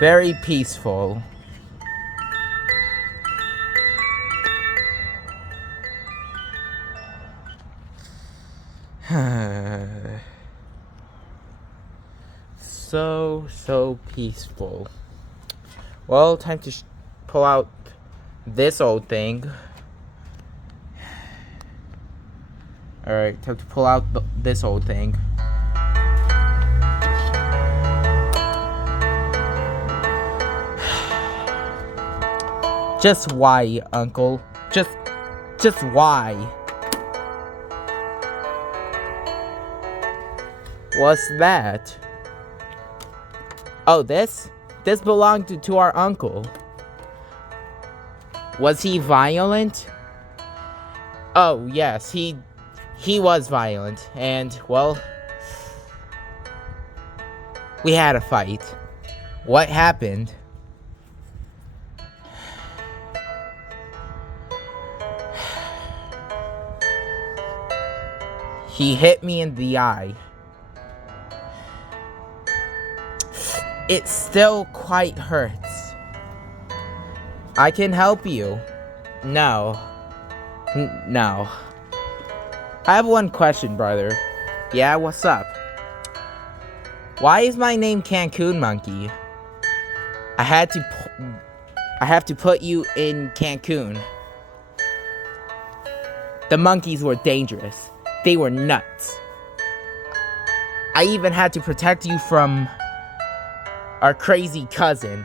Very peaceful. So peaceful. Well, time to pull out this old thing. Alright, time to pull out this old thing. Just why, Uncle? Just why? What's that? Oh, this? This belonged to our uncle. Was he violent? Oh, yes, he was violent, and, well, we had a fight. What happened? He hit me in the eye. It still quite hurts. I can help you. No. No. I have one question, brother. Yeah, what's up? Why is my name Cancun Monkey? I have to put you in Cancun. The monkeys were dangerous. They were nuts. I even had to protect you from our crazy cousin.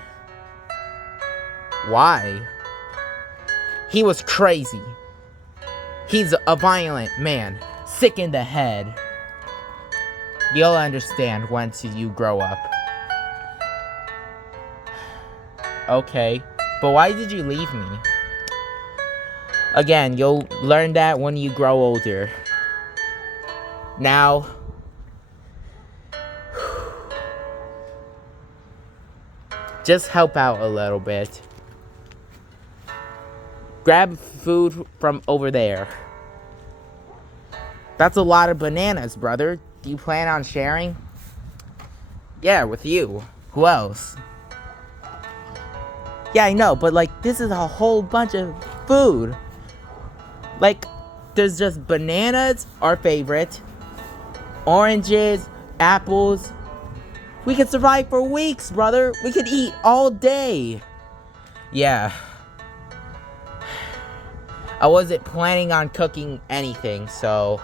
Why? He was crazy. He's a violent man, sick in the head. You'll understand once you grow up. Okay, but why did you leave me? Again, you'll learn that when you grow older. Now, just help out a little bit. Grab food from over there. That's a lot of bananas, brother. Do you plan on sharing? Yeah, with you. Who else? Yeah, I know, but this is a whole bunch of food. There's just bananas, our favorite. Oranges, apples. We could survive for weeks, brother. We could eat all day. Yeah. I wasn't planning on cooking anything, so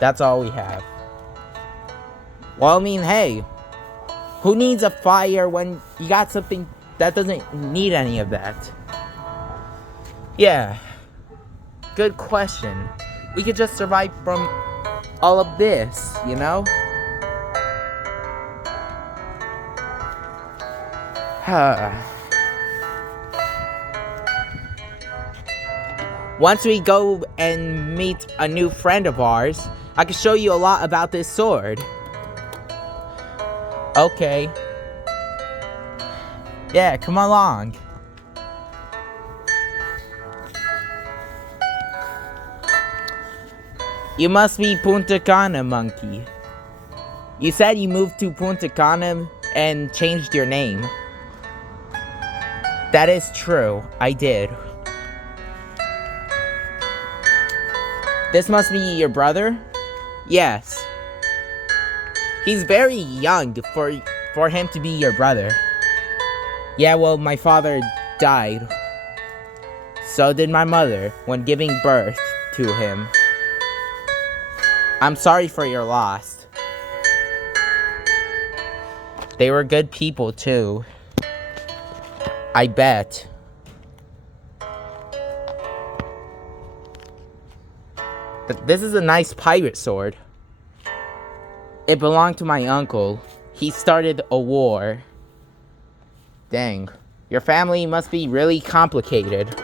that's all we have. Well, I mean, hey, who needs a fire when you got something that doesn't need any of that? Yeah. Good question. We could just survive from all of this, you know? Once we go and meet a new friend of ours, I can show you a lot about this sword. Okay. Yeah, come along. You must be Punta Cana, monkey. You said you moved to Punta Cana and changed your name. That is true, I did. This must be your brother? Yes. He's very young for him to be your brother. Yeah, well, my father died. So did my mother when giving birth to him. I'm sorry for your loss. They were good people, too. I bet. This is a nice pirate sword. It belonged to my uncle. He started a war. Dang. Your family must be really complicated.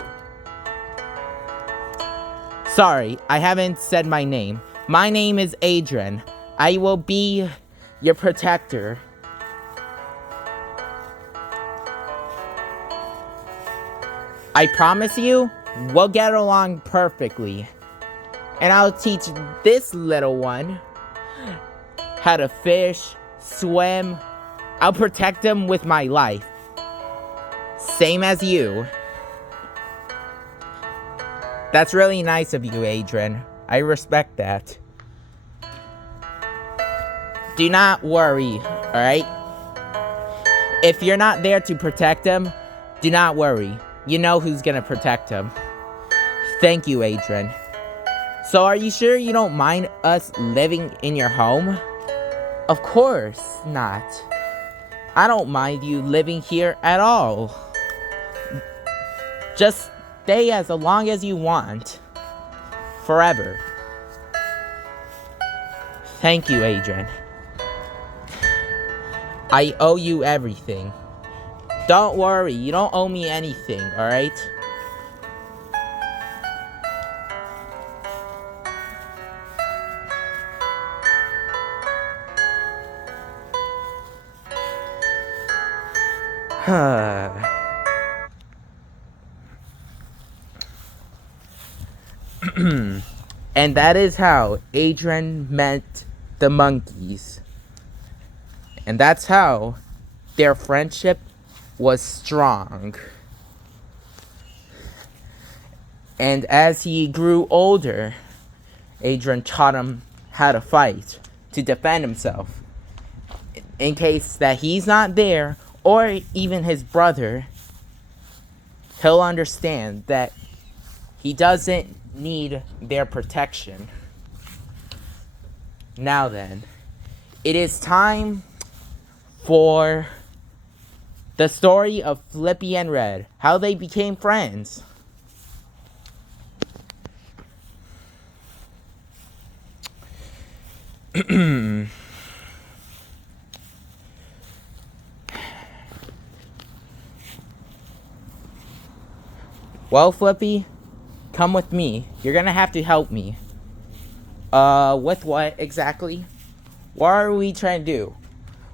Sorry, I haven't said my name. My name is Adrian. I will be your protector. I promise you, we'll get along perfectly. And I'll teach this little one how to fish, swim, I'll protect him with my life. Same as you. That's really nice of you, Adrian. I respect that. Do not worry, alright? If you're not there to protect him, do not worry. You know who's gonna protect him. Thank you, Adrian. So are you sure you don't mind us living in your home? Of course not. I don't mind you living here at all. Just stay as long as you want. Forever. Thank you, Adrian. I owe you everything. Don't worry, you don't owe me anything, alright? And that is how Adrian met the monkeys. And that's how their friendship was strong. And as he grew older, Adrian taught him how to fight, to defend himself. In case that he's not there, or even his brother, he'll understand that he doesn't need their protection. Now then, it is time for the story of Flippy and Red, how they became friends. Well, Flippy, come with me. You're gonna have to help me. With what exactly? What are we trying to do?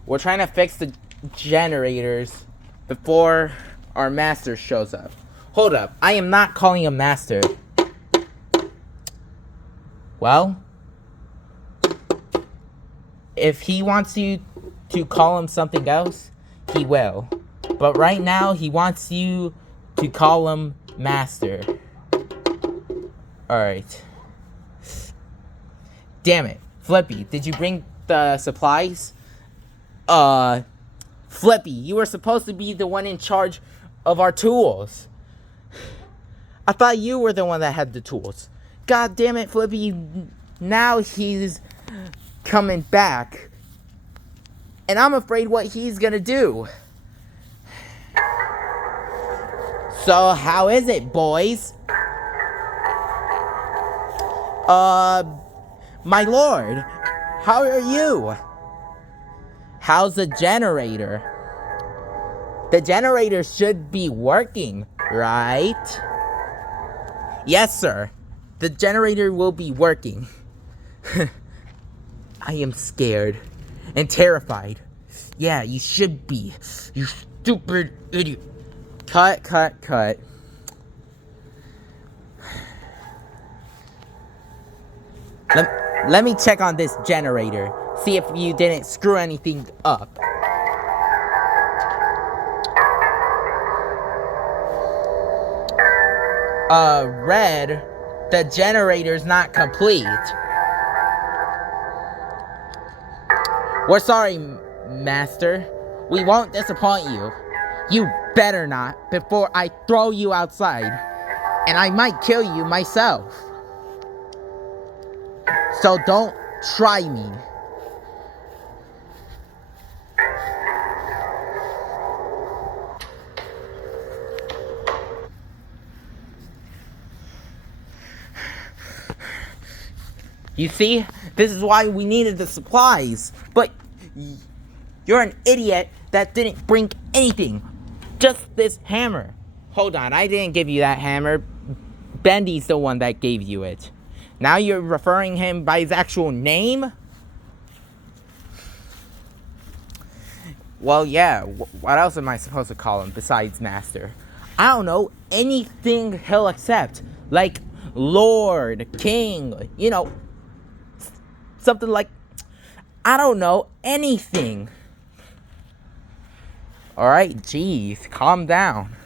We're trying to fix the generators before our master shows up. Hold up, I am not calling him master. Well, if he wants you to call him something else, he will. But right now, he wants you to call him master. Alright. Damn it. Flippy, did you bring the supplies? Flippy, you were supposed to be the one in charge of our tools. I thought you were the one that had the tools. God damn it, Flippy. Now he's coming back. And I'm afraid what he's gonna do. So, how is it, boys? My lord, how are you? How's the generator? The generator should be working, right? Yes, sir. The generator will be working. I am scared and terrified. Yeah, you should be. You stupid idiot. Cut. Let me check on this generator. See if you didn't screw anything up. Red, the generator's not complete. We're sorry, Master. We won't disappoint you. You better not, before I throw you outside. And I might kill you myself. So don't try me. You see, this is why we needed the supplies. But you're an idiot that didn't bring anything. Just this hammer. Hold on, I didn't give you that hammer. Bendy's the one that gave you it. Now you're referring him by his actual name? Well, yeah, what else am I supposed to call him besides Master? I don't know, anything he'll accept. Like, Lord, King, you know, something like, I don't know, anything. Alright, jeez, calm down.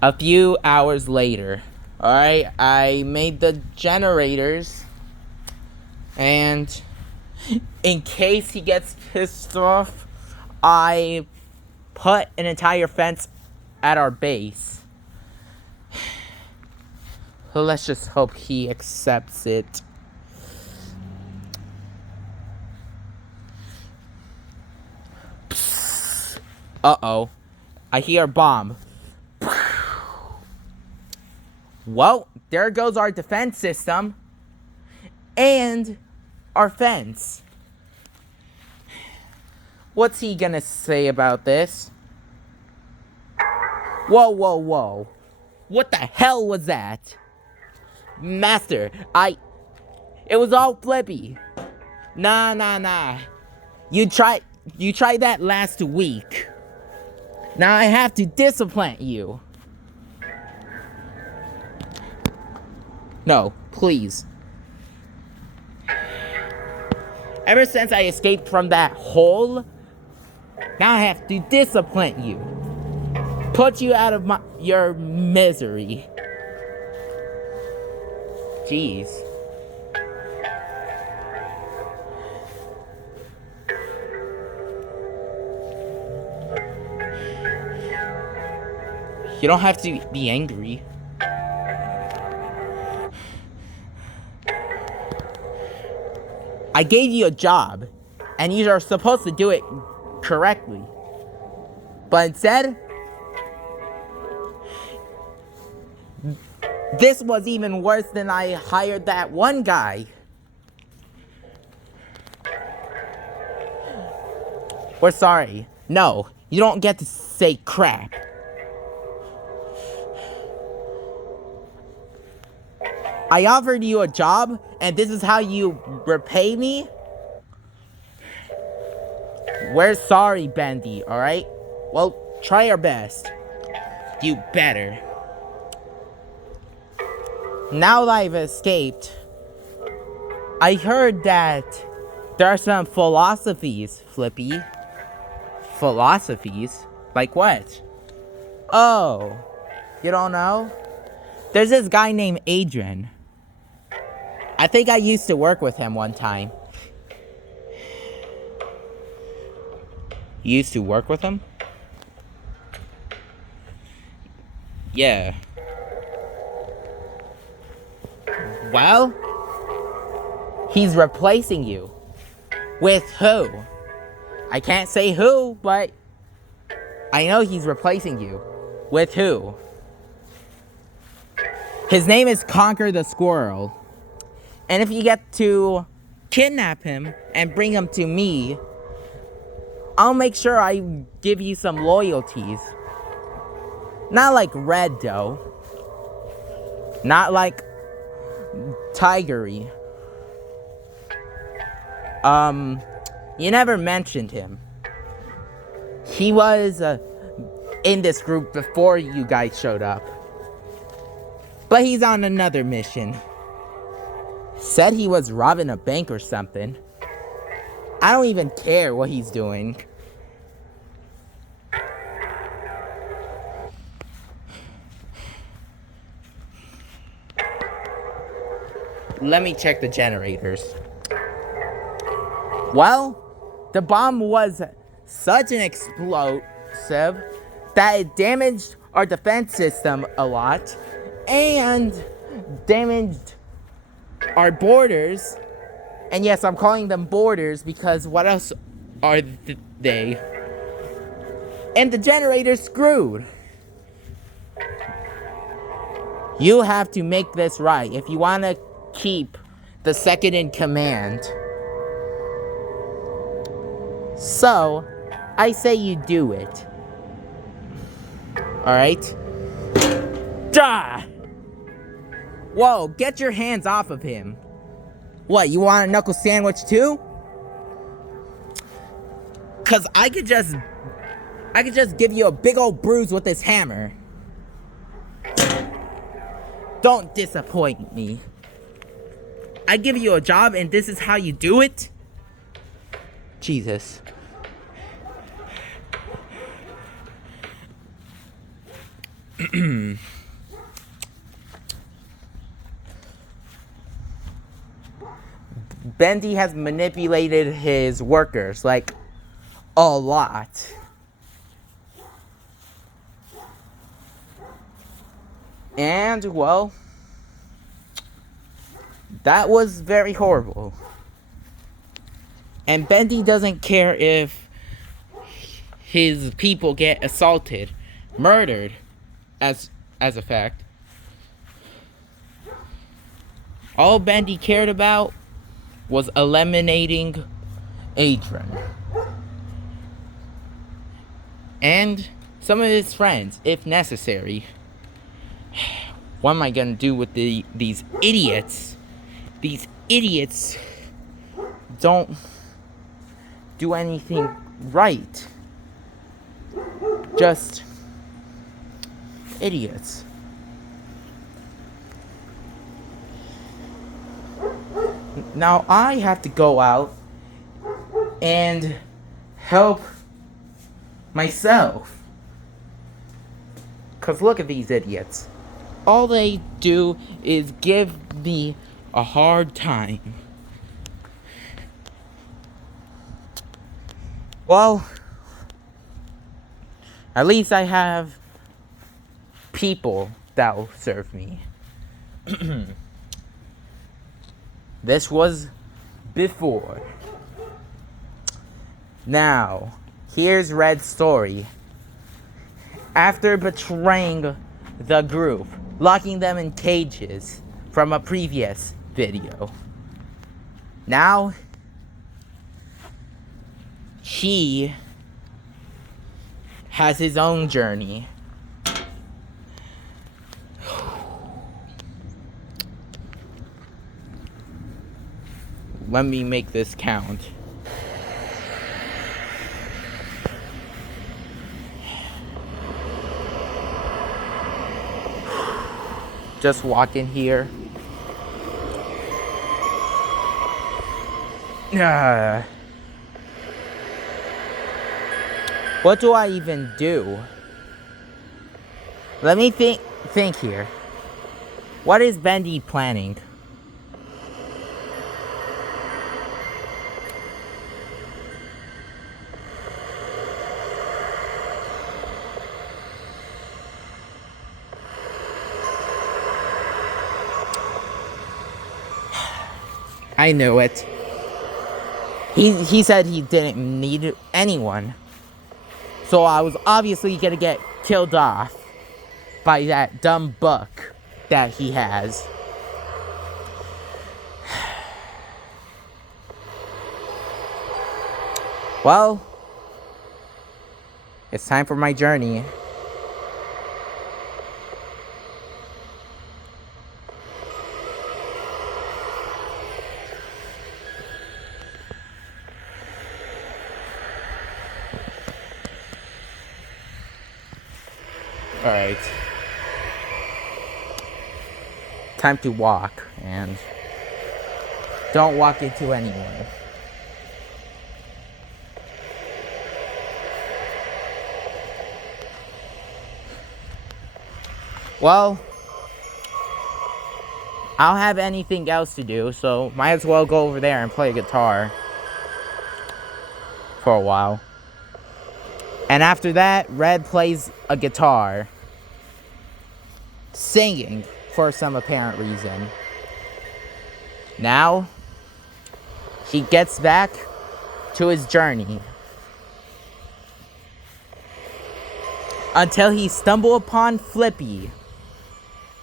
A few hours later, alright, I made the generators, and in case he gets pissed off, I put an entire fence at our base. Let's just hope he accepts it. Uh-oh. I hear a bomb. Well, there goes our defense system. And our fence. What's he gonna say about this? Whoa, whoa, whoa. What the hell was that? Master, it was all flippy. Nah. You tried that last week. Now I have to discipline you. No, please. Ever since I escaped from that hole, now I have to discipline you. Put you out of your misery. Jeez. You don't have to be angry. I gave you a job, and you are supposed to do it correctly. But instead, this was even worse than I hired that one guy. We're sorry. No, you don't get to say crap. I offered you a job, and this is how you repay me? We're sorry, Bendy, alright? Well, try our best. Do better. Now that I've escaped, I heard that there are some philosophies, Flippy. Philosophies? Like what? Oh, you don't know? There's this guy named Adrian. I think I used to work with him one time. You used to work with him? Yeah. Well, he's replacing you. With who? I can't say who, but I know he's replacing you. With who? His name is Conquer the Squirrel. And if you get to kidnap him and bring him to me, I'll make sure I give you some loyalties. Not like Red, though. Not like Tigery. You never mentioned him. He was in this group before you guys showed up. But he's on another mission. Said he was robbing a bank or something. I don't even care what he's doing. Let me check the generators. Well, the bomb was such an explosive that it damaged our defense system a lot and damaged our borders. And yes, I'm calling them borders because what else are they? And the generator's screwed. You have to make this right if you want to keep the second in command. So, I say you do it. Alright? Duh! Whoa, get your hands off of him. What, you want a knuckle sandwich too? Cause I could just give you a big old bruise with this hammer. Don't disappoint me. I give you a job and this is how you do it? Jesus. Bendy has manipulated his workers, like, a lot. And, well, that was very horrible. And Bendy doesn't care if his people get assaulted, murdered, as a fact. All Bendy cared about was eliminating Adrian. And some of his friends, if necessary. What am I gonna do with these idiots? These idiots don't do anything right. Just idiots. Now I have to go out and help myself. 'Cause look at these idiots. All they do is give me a hard time. Well, at least I have people that will serve me. This was before. Now, here's Red's story. After betraying the group, locking them in cages from a previous video, now he has his own journey. Let me make this count. Just walk in here. What do I even do? Let me think here. What is Bendy planning? I knew it. He said he didn't need anyone. So I was obviously gonna get killed off by that dumb book that he has. Well, it's time for my journey. Alright. Time to walk, and don't walk into anyone. Well, I don't have anything else to do, so might as well go over there and play guitar for a while. And after that, Red plays a guitar, singing for some apparent reason. Now, he gets back to his journey until he stumbles upon Flippy.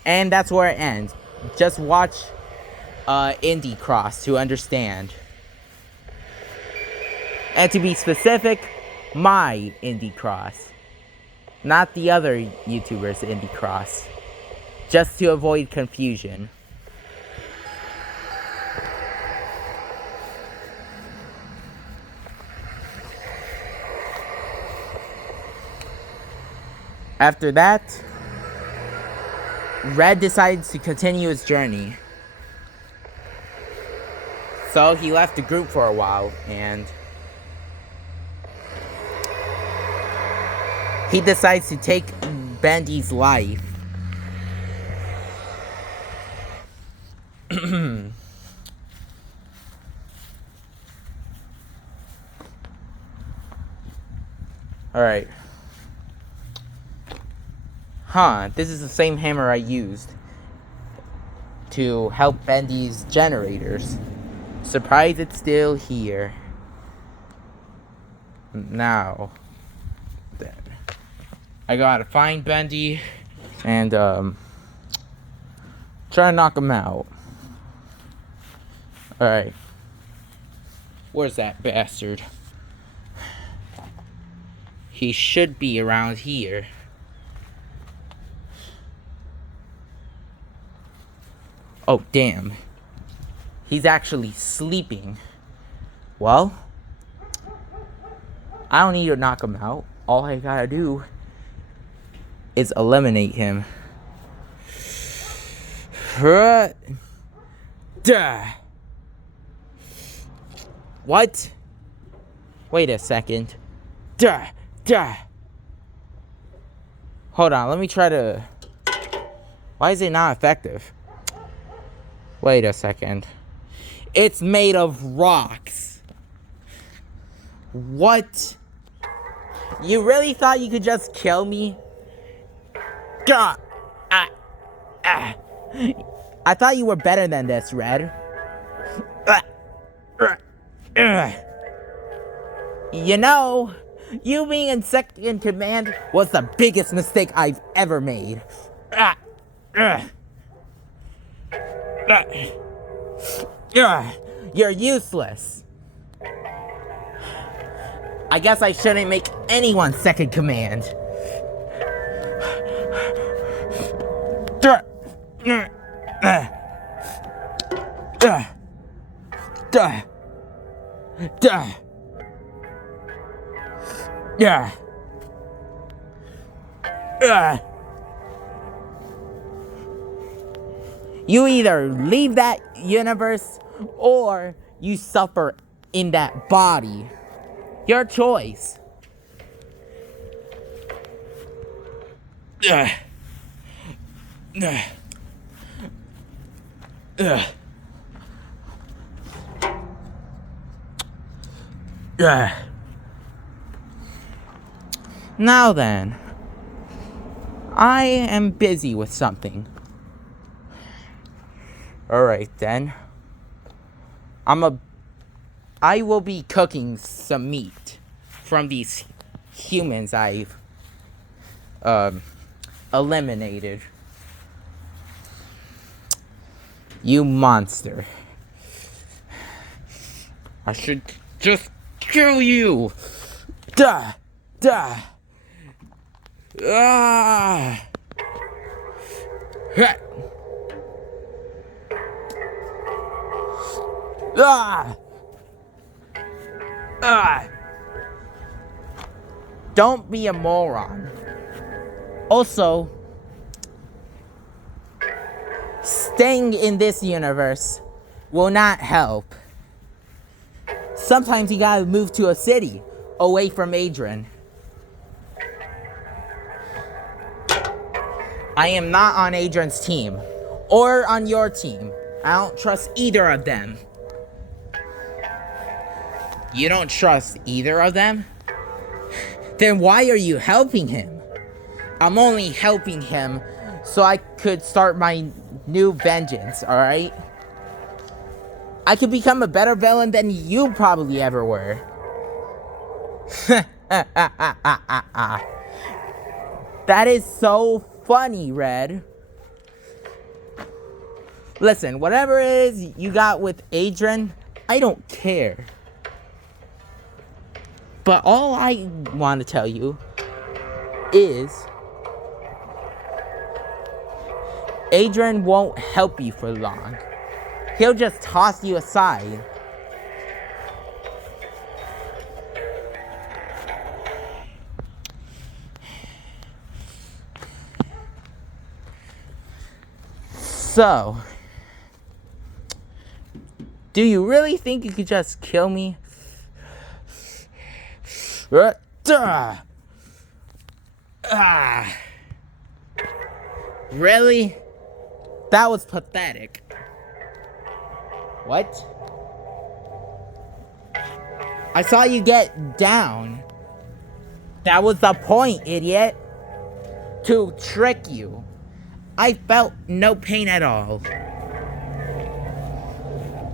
And that's where it ends. Just watch Indie Cross to understand. And to be specific, my Indie Cross. Not the other YouTubers' Indie Cross. Just to avoid confusion. After that, Red decides to continue his journey. So he left the group for a while, and he decides to take Bendy's life. Alright. This is the same hammer I used to help Bendy's generators. Surprised it's still here. Now, then, I gotta find Bendy and try to knock him out. Alright. Where's that bastard? He should be around here. Oh, damn. He's actually sleeping. Well, I don't need to knock him out. All I gotta do is eliminate him. What? Wait a second. Hold on, let me try to... Why is it not effective? Wait a second. It's made of rocks. What? You really thought you could just kill me? I thought you were better than this, Red. You know, you being in second in command was the biggest mistake I've ever made. You're useless. I guess I shouldn't make anyone second command. You either leave that universe or you suffer in that body. Your choice. Now then, I am busy with something. Alright then. I will be cooking some meat from these humans I've eliminated. You monster. I should just kill you. Duh. Ah. Ah. Don't be a moron. Also, staying in this universe will not help. Sometimes you gotta move to a city away from Adrian. I am not on Adrian's team or on your team. I don't trust either of them. You don't trust either of them? Then why are you helping him? I'm only helping him so I could start my new vengeance, alright? I could become a better villain than you probably ever were. That is so funny, Red. Listen, whatever it is you got with Adrian, I don't care. But all I want to tell you is Adrian won't help you for long. He'll just toss you aside. So, Do you really think you could just kill me? Really? That was pathetic. What? I saw you get down. That was the point, idiot. To trick you. I felt no pain at all.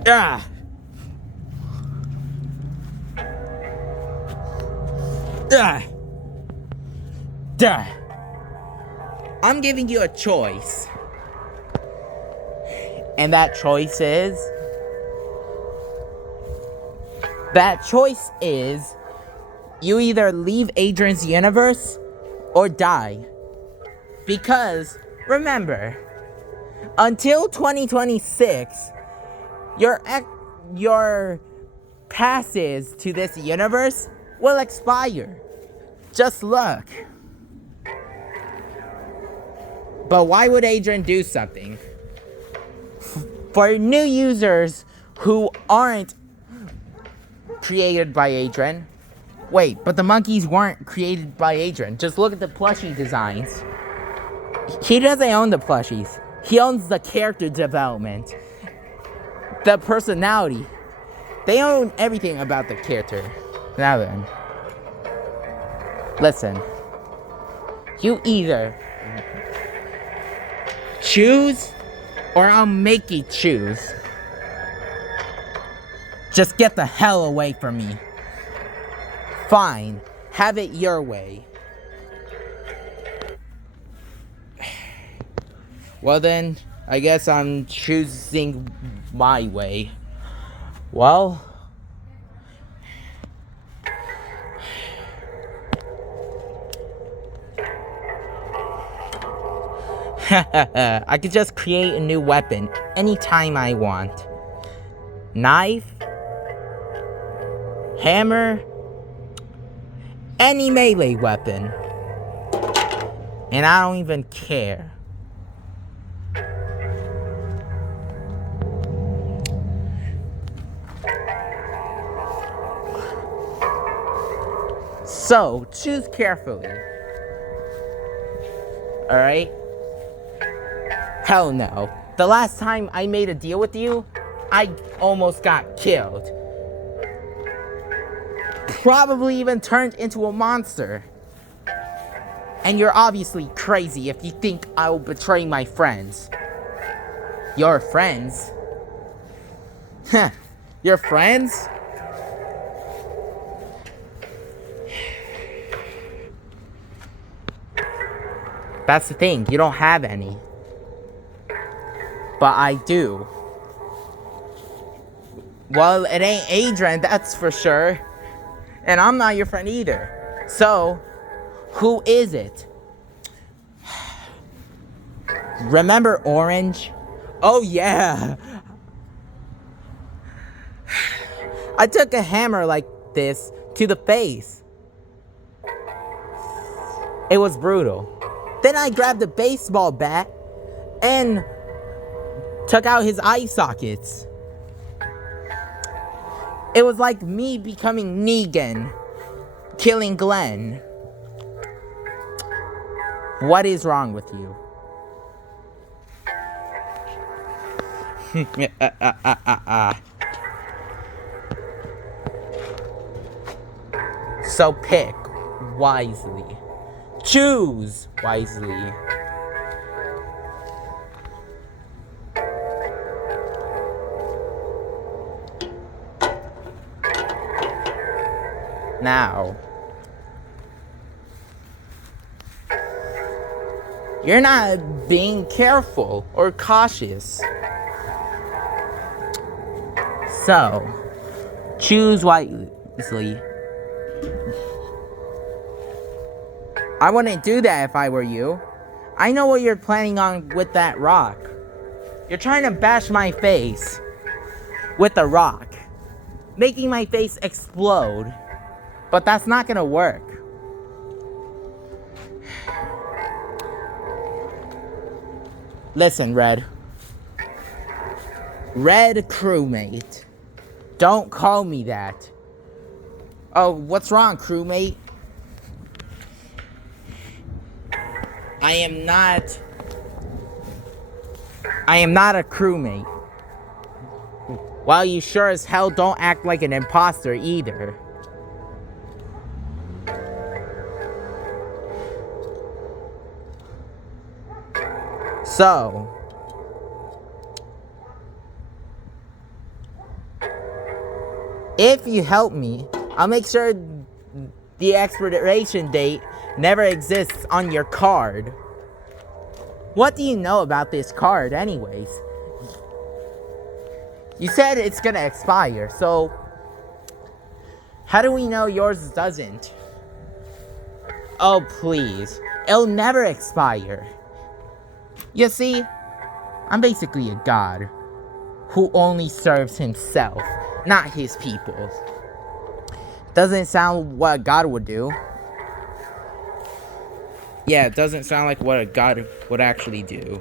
Ah. Ah. Duh. I'm giving you a choice. And that choice is... you either leave Adrian's universe or die. Because, remember, until 2026, your passes to this universe will expire. Just look. But why would Adrian do something? For new users who aren't created by Adrian. Wait, but the monkeys weren't created by Adrian. Just look at the plushie designs. He doesn't own the plushies. He owns the character development. The personality. They own everything about the character. Now then. Listen. You either choose or I'll make you choose. Just get the hell away from me. Fine. Have it your way. Well then, I guess I'm choosing my way. Well... I could just create a new weapon anytime I want. Knife, hammer, any melee weapon. And I don't even care. So, choose carefully. Alright? Hell no. The last time I made a deal with you, I almost got killed. Probably even turned into a monster. And you're obviously crazy if you think I will betray my friends. Your friends? Heh. Your friends? That's the thing, you don't have any. But I do. Well, it ain't Adrian, that's for sure. And I'm not your friend either. So, who is it? Remember Orange? Oh yeah! I took a hammer like this to the face. It was brutal. Then I grabbed a baseball bat and took out his eye sockets. It was like me becoming Negan, killing Glenn. What is wrong with you? So pick wisely. Choose wisely. Now, you're not being careful or cautious. So, choose wisely. I wouldn't do that if I were you. I know what you're planning on with that rock. You're trying to bash my face with a rock, making my face explode. But that's not gonna work. Listen, Red. Red crewmate. Don't call me that. Oh, what's wrong, crewmate? I am not a crewmate. Well, you sure as hell don't act like an imposter either. So, if you help me, I'll make sure the expiration date never exists on your card. What do you know about this card anyways? You said it's gonna expire, so how do we know yours doesn't? Oh, please. It'll never expire. You see, I'm basically a god who only serves himself, not his people. Doesn't sound what a god would do. Yeah, it doesn't sound like what a god would actually do.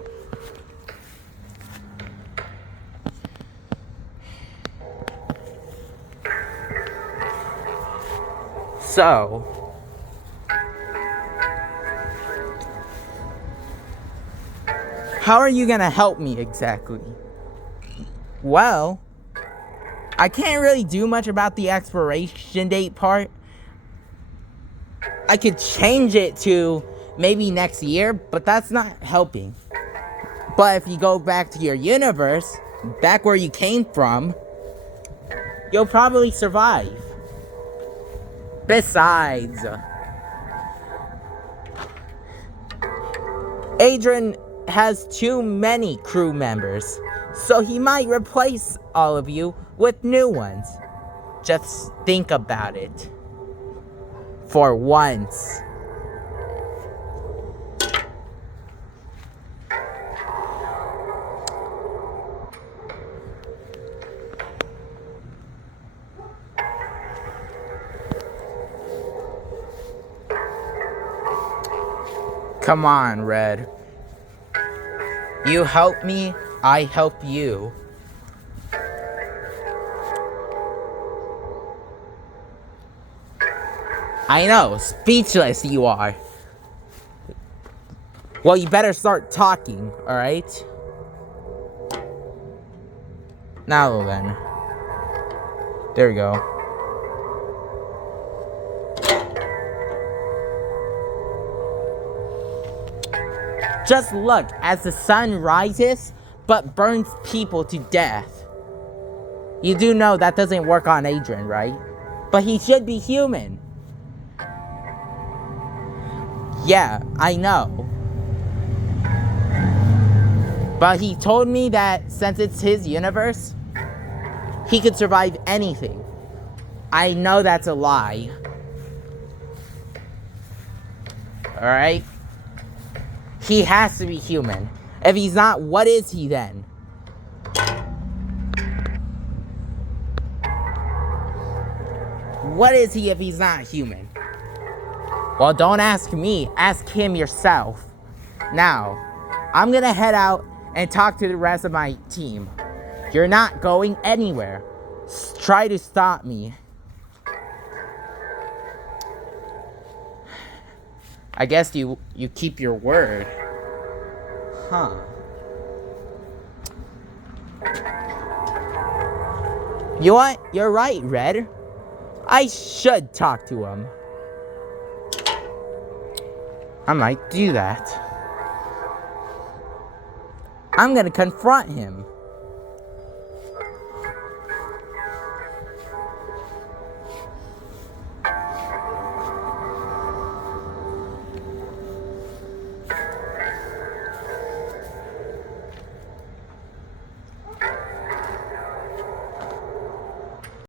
So, how are you gonna help me exactly? Well, I can't really do much about the expiration date part. I could change it to maybe next year, but that's not helping. But if you go back to your universe, back where you came from, you'll probably survive. Besides, Adrian has too many crew members, so he might replace all of you with new ones. Just think about it. For once. Come on, Red. You help me, I help you. I know, speechless you are. Well, you better start talking, alright? Now then. There we go. Just look as the sun rises, but burns people to death. You do know that doesn't work on Adrian, right? But he should be human. Yeah, I know. But he told me that since it's his universe, he could survive anything. I know that's a lie. Alright? He has to be human. If he's not, what is he then? What is he if he's not human? Well, don't ask me. Ask him yourself. Now, I'm gonna head out and talk to the rest of my team. You're not going anywhere. Try to stop me. I guess you keep your word. Huh. You know what? You're right, Red. I should talk to him. I might do that. I'm gonna confront him.